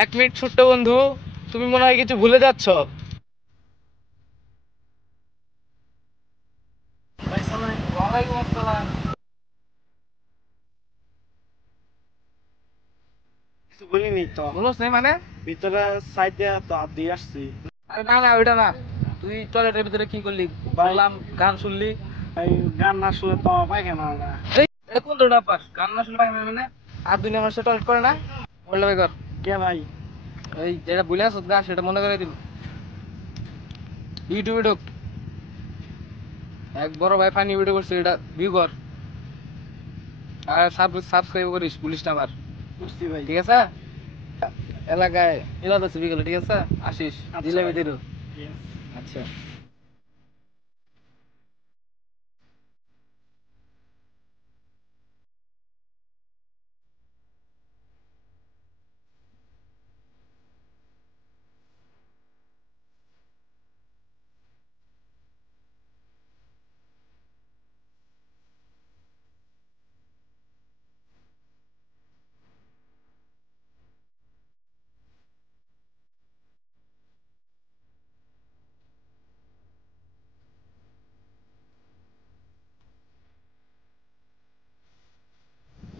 এক মিনিট ছোট্ট বন্ধু, তুমি মনে হয় কিছু ভুলে যাচ্ছ। ওয়ালাইকুম আসসালাম। কিছু বলিনি তো, বলছ নাই মানে? ভিতরে সাইড দিয়ে তো হাত দিয়ে আসছি। আরে না না, ওইটা না। তুই টয়লেটের ভিতরে কি করলি? বললাম গান শুনলি। এই গান না শুনে তো পায়খানা না। এই এটা কোন ধরনের অভ্যাস? গান না শুনলে পারবে মানে? আর দুই আমার সাথে টয়লেট করে না? বললে ভাই কর। কে ভাই? এই যেটা ভুলে আসছ গা সেটা মনে করে দিন। ইউটিউবে ঢোক। এক বড় ভাই ফানি ভিডিও করছে, এটা ভিউ কর। আর সাবস্ক্রাইব করিস, পুলিশ না আবার। বুঝছি ভাই। ঠিক আছে? এলাকায় মিলাদ আছে বিকেলে, ঠিক আছে? আসিস জিলাপি দিল। আচ্ছা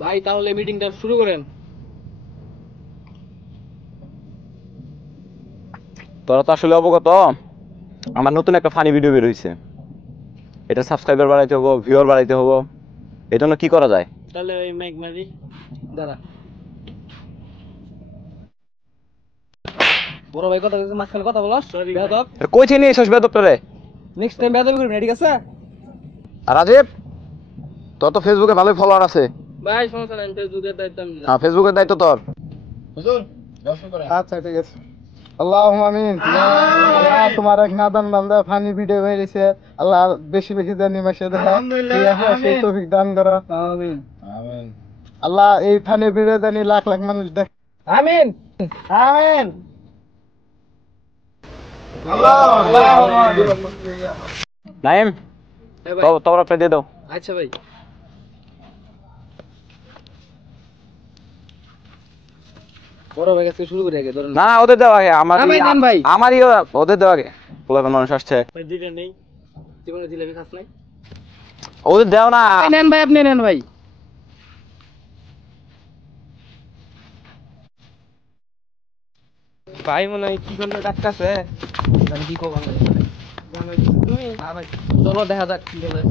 ভাই, তাহলে মিটিংটা শুরু করেন। তোরা তো আসলে অবগত, আমার নতুন একটা ফানি ভিডিও বের হইছে। এটা সাবস্ক্রাইবার বাড়াইতে হবো, ভিউয়ার বাড়াইতে হবো। এই জন্য কি করা যায়? তাহলে ওই মেঘ মারি। দাঁড়া, বড় ভাই কথা বলছে, মাঝখানে কথা বলাস। Sorry বেয়াদব। কই থেকে নিয়ে এসছ বেদপ্তরে? নেক্সট টাইম বেয়াদবি করবি না, ঠিক আছে? আর রাজীব, তোর তো ফেসবুকে ভালোই ফলোয়ার আছে। ভাই সমস্যা নাই, ফেসবুকের দায়িত্ব আমি নিলাম। হ্যাঁ, ফেসবুকের দায়িত্ব তোর। হুজুর দর্শন করে। আচ্ছা ঠিক আছে। আল্লাহুম্মা আমিন। আল্লাহ তোমার এক নাদান বান্দা ফানি ভিডিও বেরিয়েছে, আল্লাহ বেশি বেশি জানি মাসে দেখা ঠিক আছে, সেই তৌফিক দান করো। আমিন আমিন। আল্লাহ এই ফানি ভিডিও জানি লাখ লাখ মানুষ দেখ। আমিন আমিন। নাইম, এই ভাই। তোর একটা দিয়ে দাও। আচ্ছা ভাই, বড় ভাই কাছে শুরু করে আগে ধরেন। না না, ওদের দেওয়া আগে। না ভাই, নেন ভাই। আমারই ওদের দেওয়া আগে। পোলাপান মানুষ আসছে, ভাই দিলে নেই। জীবনে জিলাপি খাস নাই? ওদের দেও না। ভাই নেন ভাই, আপনি নেন ভাই। ভাই মনে হয় কি করলে ডাকতেছে, জানি কি করবো। তুমি? হ্যাঁ ভাই, চলো দেখা যাক কি বলে।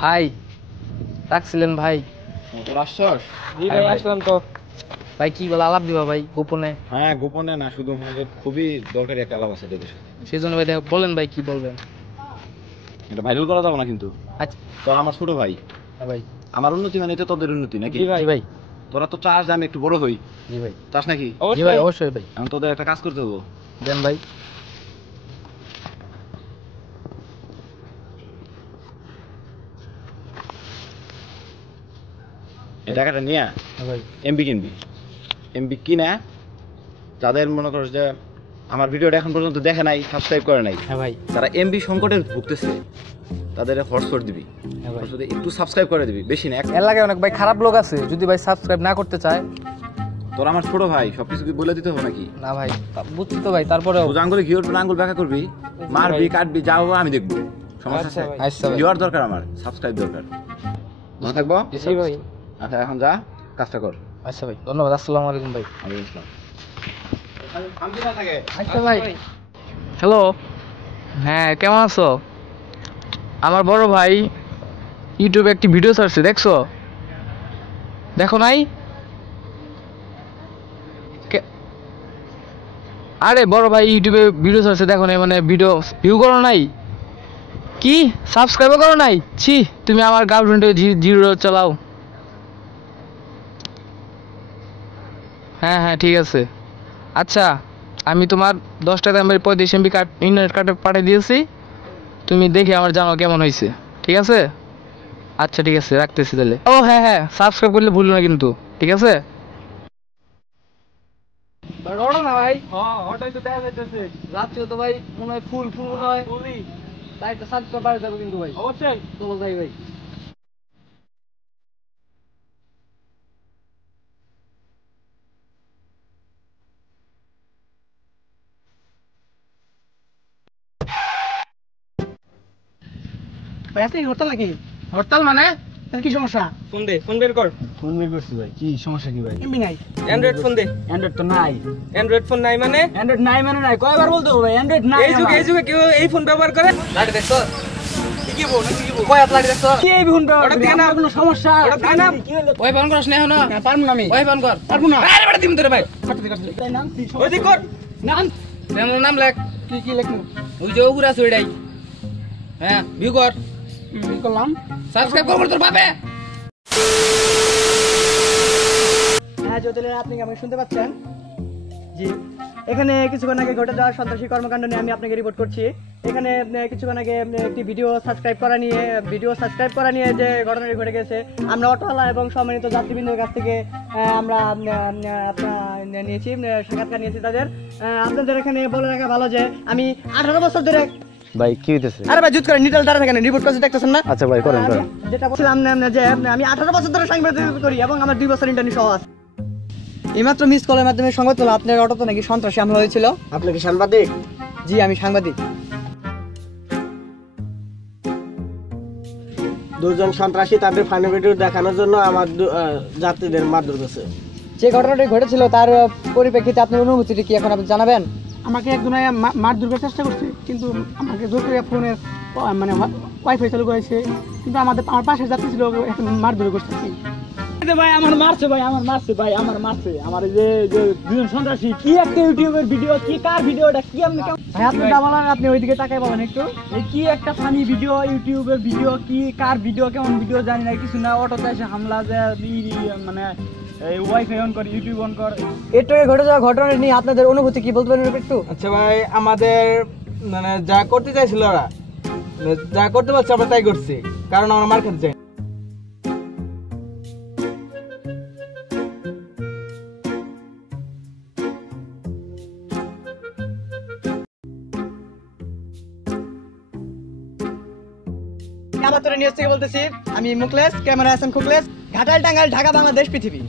ভাই ডাকছিলেন ভাই? তোর আসছস? জি ভাই, আসলাম তো। ভাই কি বলে আলাপ দিবা ভাই গোপনে? হ্যাঁ, গোপনে না, শুধু আমাদের খুবই দরকারি একটা আলাপ আছে তোদের সাথে। সেই জন্য ভাই বলেন ভাই, কি বলবেন? এটা ভাইরাল করা যাবে না কিন্তু। আচ্ছা। তোরা আমার ছোট ভাই, হ্যাঁ ভাই। আমার উন্নতি মানে তো তোদের উন্নতি নাকি? জি ভাই। তোরা তো চাস যে আমি একটু বড় হই, জি ভাই। চাস নাকি? জি ভাই, অবশ্যই ভাই। এখন তোদের একটা কাজ করতে হবো। দেন ভাই। এই টাকাটা নিয়ে হ্যাঁ ভাই। এমবি কিনবি। এমবি কিনা যাদের মনে করস যে আমার ভিডিওটা এখন পর্যন্ত দেখে নাই, সাবস্ক্রাইব করে নাই, হ্যাঁ ভাই। তারা এমবি সংকটে ভুগতেছে, তাদের হটস্পট দিবি। হ্যাঁ ভাই। হটস্পটে একটু সাবস্ক্রাইব করে দিবি, বেশি না। এলাকায় অনেক ভাই খারাপ লোক আছে, যদি ভাই সাবস্ক্রাইব না করতে চায়। তোরা আমার ছোট ভাই, সবকিছু কি বলে দিতে হবে নাকি? না ভাই, বুঝছি তো ভাই, তারপরেও। সোজা আঙ্গুলে ঘিওর পর আঙ্গুল ব্যাখ্যা করবি, মারবি, কাটবি, যা হবে আমি দেখবো। সমস্যা আচ্ছা আছে? ভাই। আচ্ছা ভাই। ভিউয়ার দরকার, আমার সাবস্ক্রাইব দরকার। ভালো থাকবো। জি ভাই। আচ্ছা, এখন যা, কাজটা কর। আচ্ছা ভাই, ধন্যবাদ। আসসালামু আলাইকুম ভাই। আমি বুঝলাম। আচ্ছা ভাই। হ্যালো, হ্যাঁ কেমন আছো? আমার বড় ভাই ইউটিউবে একটি ভিডিও ছাড়ছে, দেখছো? দেখো নাই? আরে বড় ভাই ইউটিউবে ভিডিও ছাড়ছে, দেখো নাই মানে? ভিডিও ভিউ করো নাই? কি সাবস্ক্রাইবও করো নাই? ছি, তুমি আমার গার্লফ্রেন্ডে জিরো চালাও। হ্যাঁ হ্যাঁ ঠিক আছে। আচ্ছা, আমি তোমার 10 টাকা দামের 35 MB কার্ড ইন্টারনেট কার্ডে পাঠিয়ে দিয়েছি, তুমি দেখে আমার জানাও কেমন হয়েছে, ঠিক আছে? আচ্ছা ঠিক আছে, রাখতেছি তাহলে। ও হ্যাঁ হ্যাঁ, সাবস্ক্রাইব করলে ভুলো না কিন্তু, ঠিক আছে? ওঠো না ভাই। হ্যাঁ, ওটাই তো দেখা যাইতেছে। রাত্রে তো ভাই মনে হয় ফুল মনে হয়। বলি তাই তো সাবস্ক্রাইব বাড়ে যাবে কিন্তু ভাই, অবশ্যই। চলো যাই ভাই। ভাই আপনি হরতাল নাকি? হরতাল মানে কি সমস্যা? ফোন দে, ফোন বের কর। ফোন বের করছি ভাই, কি সমস্যা কি ভাই? এমবি নাই। অ্যান্ড্রয়েড ফোন দে। অ্যান্ড্রয়েড তো নাই। অ্যান্ড্রয়েড ফোন নাই মানে? অ্যান্ড্রয়েড নাই মানে নাই, কয়বার বলতে হবে ভাই? অ্যান্ড্রয়েড নাই। এই যুগে কেউ এই ফোন ব্যবহার করে? লাড়ি দেখছো? কি বল? কয় হাত লাড়ি দেখছো? কি এই ফোন ওটা দিকে না, কোনো সমস্যা? ওটা দিকে না। ওই ফোন করছ না এখনো? পারবো না আমি। ওই ফোন কর। পারবো না। আরে বেটা দিম তোরে ভাই। তাই নাম কি? ওই দিক কর। নাম চ্যানেলের নাম লেখ। কি লিখবো? ওই যে ওগুরা ছড়াই। হ্যাঁ, ভিউ কর। কি করলাম? সাবস্ক্রাইব কর তোর বাপে। হ্যাঁ জ্যোতির্লিয়া, আপনি কি আমাকে শুনতে পাচ্ছেন? জি, এখানে কিছুক্ষণ আগে ঘটে যাওয়া সন্ত্রাসী কর্মকাণ্ড নিয়ে আমি আপনাকে রিপোর্ট করছি। এখানে কিছুক্ষণ আগে একটি ভিডিও সাবস্ক্রাইব করা নিয়ে যে ঘটনাটি ঘটে গেছে, আমরা অটোওয়ালা এবং সম্মানিত যাত্রীবৃন্দের কাছ থেকে আমরা আপনার নিয়েছি, সাক্ষাৎকার নিয়েছি তাদের। আপনাদের এখানে বলে রাখা ভালো যে আমি 18 বছর ধরে, ভাই কি হইতেছে? আরে ভাই জুত করে নিটাল দ্বারা এখানে রিপোর্ট করতে দেখতেছেন না? আচ্ছা ভাই করেন করেন। যেটা বলছিলাম যে আমি 18 বছর ধরে সাংবাদিকতা করি এবং আমার 2 বছর ইন্টার্নি সহ আছে। এইমাত্র মিস কলের মাধ্যমে সংবাদ পেলাম আপনার অটোতে নাকি সন্ত্রাসী হামলা হয়েছিল। আপনি কি সাংবাদিক? জি, আমি সাংবাদিক। দুজন সন্ত্রাসী তাদের ফানি ভিডিও দেখানোর জন্য আমার যাত্রীদের মারধর করছে। যে ঘটনাটি ঘটেছিল তার পরিপ্রেক্ষিতে আপনার অনুভূতিটি কি এখন আপনি জানাবেন? আমাকে একজন মারধর করার চেষ্টা করছে, কিন্তু আমাকে জোর করে ফোনের মানে ওয়াইফাই চালু করেছে, কিন্তু আমার পাশে যাত্রী ছিল এখন মারধর করছে। ভাই আমার মারছে আমার যে দুজন সন্ত্রাসী, কি একটা ইউটিউবের ভিডিও, কি কার ভিডিওটা, কি আপনি ভাই আপনি যা বলেন আপনি ওইদিকে তাকাই বলেন একটু। এই কি একটা ফানি ভিডিও, ইউটিউবের ভিডিও, কি কার ভিডিও, কেমন ভিডিও জানি না, কিছু না, অটোতে এসে হামলা যে মানে এই ওয়াইফাই অন করে, ইউটিউব অন করে। একটু ঘটে যাওয়া ঘটনা নিয়ে আপনাদের অনুভূতি কি বলতে পারেন একটু? আচ্ছা ভাই, আমাদের মানে যা করতে চাইছিল ওরা, যা করতে পারছে আমরা তাই করছি, কারণ আমরা মার খেতে চাই। আমার নিউজ থেকে বলতেছি, আমি মুকলেশ, ক্যামেরা আছেন খুকলেশ, ঘাটাল টাঙ্গাইল ঢাকা বাংলাদেশ পৃথিবী।